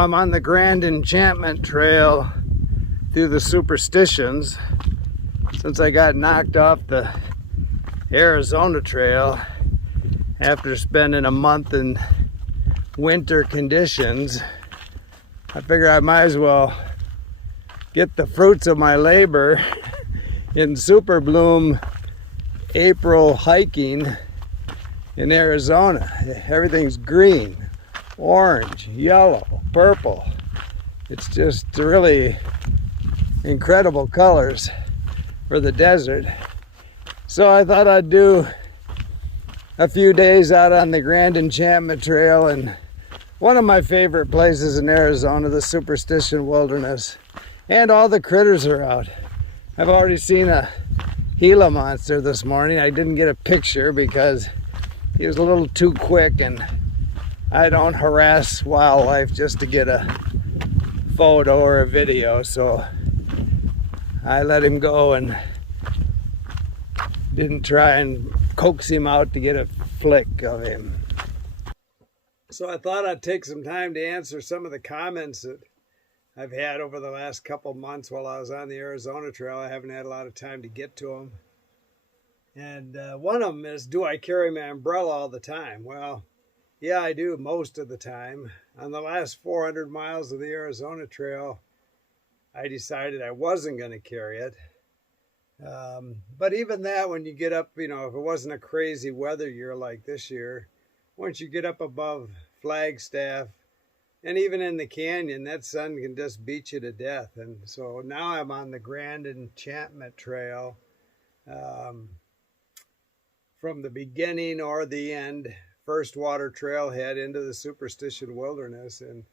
I'm on the Grand Enchantment Trail through the Superstitions. Since I got knocked off the Arizona Trail after spending a month in winter conditions, I figure I might as well get the fruits of my labor in super bloom April hiking in Arizona. Everything's green, orange, yellow, purple. It's just really incredible colors for the desert. So I thought I'd do a few days out on the Grand Enchantment Trail, and one of my favorite places in Arizona, the Superstition Wilderness. And all the critters are out. I've already seen a Gila monster this morning. I didn't get a picture because he was a little too quick, and I don't harass wildlife just to get a photo or a video, so I let him go and didn't try and coax him out to get a flick of him. So I thought I'd take some time to answer some of the comments that I've had over the last couple months while I was on the Arizona Trail. I haven't had a lot of time to get to them. And one of them is, do I carry my umbrella all the time? Well, yeah, I do most of the time. On the last 400 miles of the Arizona Trail, I decided I wasn't going to carry it. But even that, when you get up, if it wasn't a crazy weather year like this year, once you get up above Flagstaff, and even in the canyon, that sun can just beat you to death. And so now I'm on the Grand Enchantment Trail from the beginning or the end, First Water Trailhead into the Superstition Wilderness. And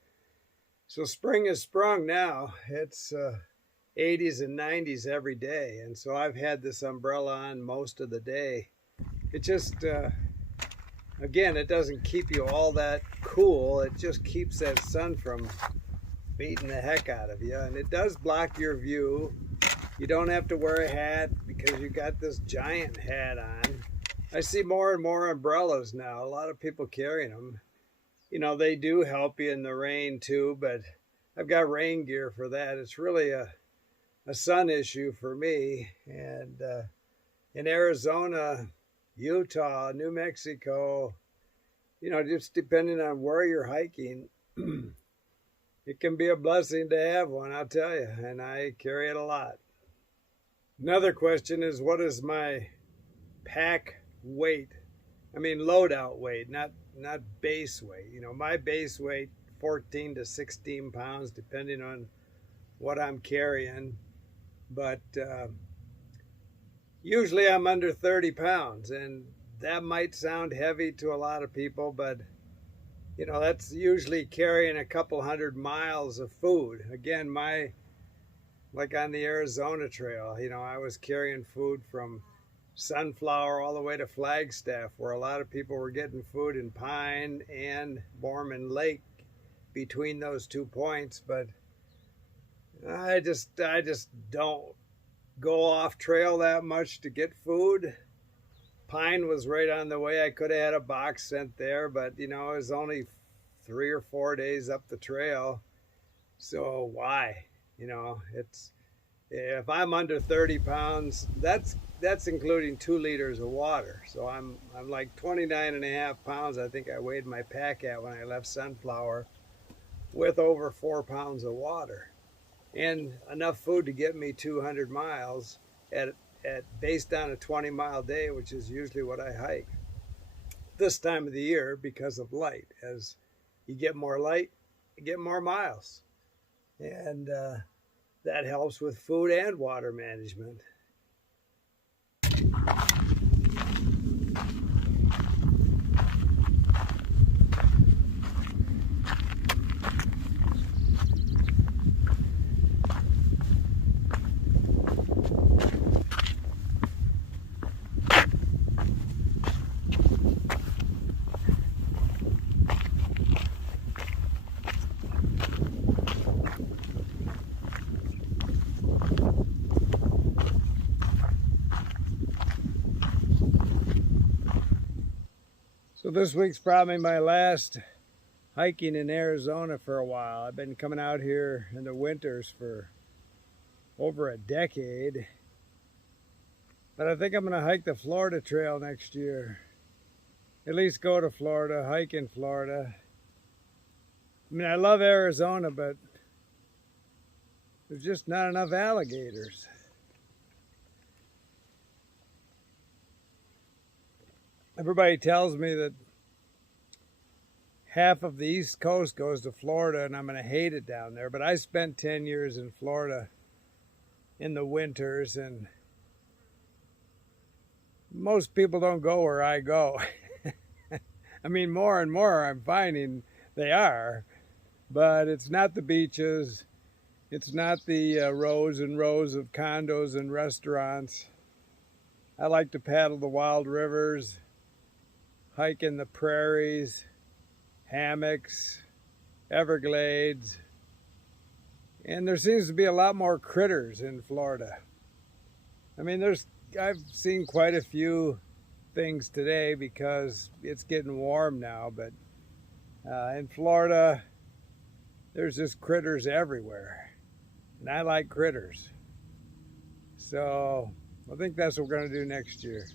so spring has sprung now. It's 80s and 90s every day. And so I've had this umbrella on most of the day. It just, again, it doesn't keep you all that cool. It just keeps that sun from beating the heck out of you. And it does block your view. You don't have to wear a hat because you got this giant hat on. I see more and more umbrellas now. A lot of people carrying them. They do help you in the rain too, but I've got rain gear for that. It's really a sun issue for me. And in Arizona, Utah, New Mexico, just depending on where you're hiking, it can be a blessing to have one, I'll tell you, and I carry it a lot. Another question is, what is my pack weight? I mean, loadout weight, not base weight. My base weight, 14 to 16 pounds, depending on what I'm carrying, but usually I'm under 30 pounds, and that might sound heavy to a lot of people, but that's usually carrying a couple 100 miles of food. Again, like on the Arizona Trail, I was carrying food from Sunflower all the way to Flagstaff, where a lot of people were getting food in Pine and Mormon Lake between those 2 points. But I just don't go off trail that much to get food. Pine was right on the way. I could have had a box sent there, but it was only 3 or 4 days up the trail. So why? It's, if I'm under 30 pounds, that's including 2 liters of water. So I'm like 29 and a half pounds. I think I weighed my pack at when I left Sunflower, with over 4 pounds of water and enough food to get me 200 miles based on a 20-mile day, which is usually what I hike this time of the year because of light. As you get more light, you get more miles. And that helps with food and water management. So this week's probably my last hiking in Arizona for a while. I've been coming out here in the winters for over a decade. But I think I'm going to hike the Florida Trail next year. At least go to Florida, hike in Florida. I mean, I love Arizona, but there's just not enough alligators. Everybody tells me that half of the East Coast goes to Florida and I'm going to hate it down there. But I spent 10 years in Florida in the winters, and most people don't go where I go. I mean, more and more I'm finding they are, but it's not the beaches. It's not the rows and rows of condos and restaurants. I like to paddle the wild rivers, hike in the prairies, hammocks, Everglades, and there seems to be a lot more critters in Florida. I mean, I've seen quite a few things today because it's getting warm now, but in Florida, there's just critters everywhere, and I like critters. So I think that's what we're going to do next year.